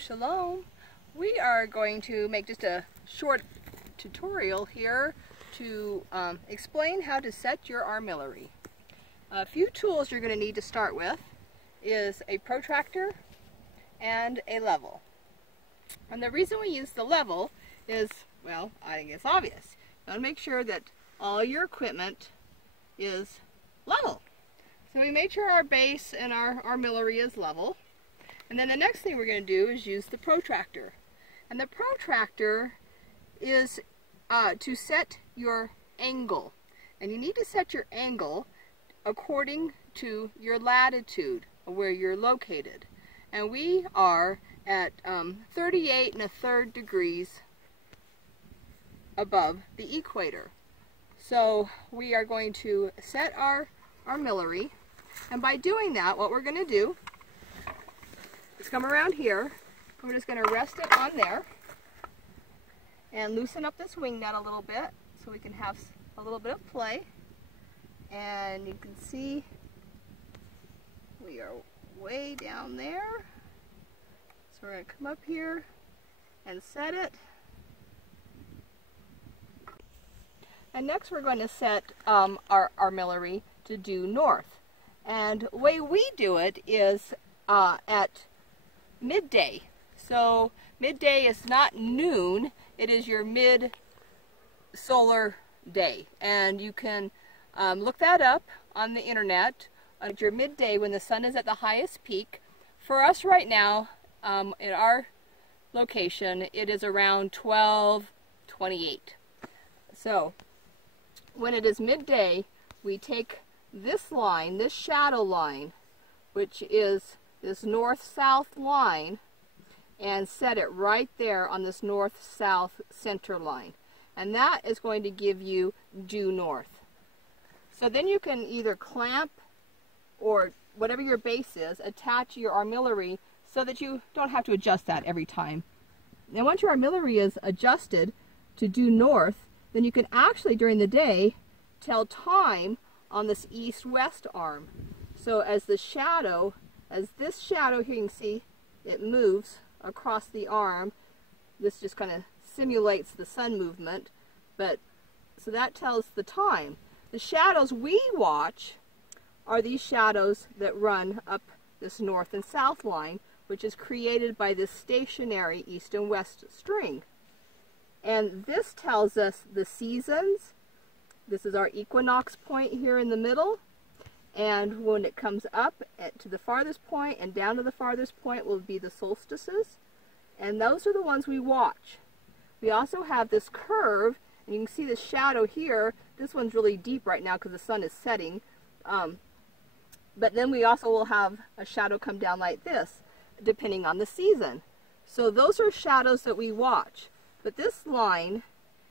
Shalom. We are going to make just a short tutorial here to explain how to set your armillary. A few tools you're going to need to start with is a protractor and a level. And the reason we use the level is, well, I think it's obvious. You want to make sure that all your equipment is level. So we made sure our base and our armillary is level. And then the next thing we're going to do is use the protractor. And the protractor is to set your angle. And you need to set your angle according to your latitude, where you're located. And we are at 38 1/3 degrees above the equator. So we are going to set our armillary. And by doing that, what we're going to do is come around here. We're just going to rest it on there and loosen up this wing nut a little bit so we can have a little bit of play. And you can see we are way down there. So we're going to come up here and set it. And next we're going to set our armillary to due north. And the way we do it is at midday. So midday is not noon, it is your mid-solar day. And you can look that up on the internet at your midday when the sun is at the highest peak. For us right now, in our location, it is around 12:28. So when it is midday, we take this line, this shadow line, which is this north-south line, and set it right there on this north-south center line. And that is going to give you due north. So then you can either clamp or whatever your base is, attach your armillary so that you don't have to adjust that every time. And once your armillary is adjusted to due north, then you can actually during the day tell time on this east-west arm. So as this shadow here, you can see it moves across the arm. This just kind of simulates the sun movement, but so that tells the time. The shadows we watch are these shadows that run up this north and south line, which is created by this stationary east and west string. And this tells us the seasons. This is our equinox point here in the middle. And when it comes up to the farthest point and down to the farthest point will be the solstices. And those are the ones we watch. We also have this curve, and you can see the shadow here. This one's really deep right now because the sun is setting. But then we also will have a shadow come down like this, depending on the season. So those are shadows that we watch. But this line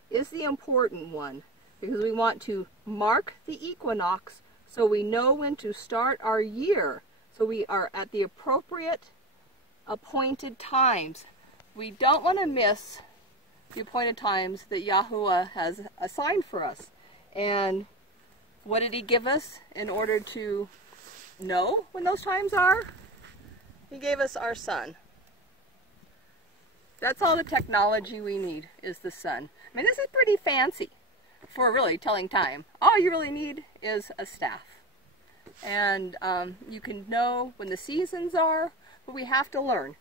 is the important one because we want to mark the equinox so we know when to start our year. So we are at the appropriate appointed times. We don't want to miss the appointed times that Yahuwah has assigned for us. And what did he give us in order to know when those times are? He gave us our sun. That's all the technology we need is the sun. I mean, this is pretty fancy for really telling time. All you really need is a staff. And you can know when the seasons are, but we have to learn.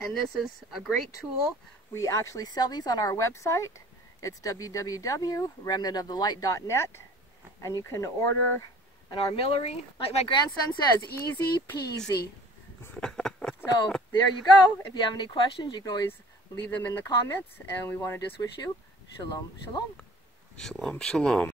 And this is a great tool. We actually sell these on our website. It's www.remnantofthe.light.net. And you can order an armillary. Like my grandson says, easy peasy. So there you go. If you have any questions, you can always leave them in the comments. And we want to just wish you shalom, shalom. Shalom, shalom.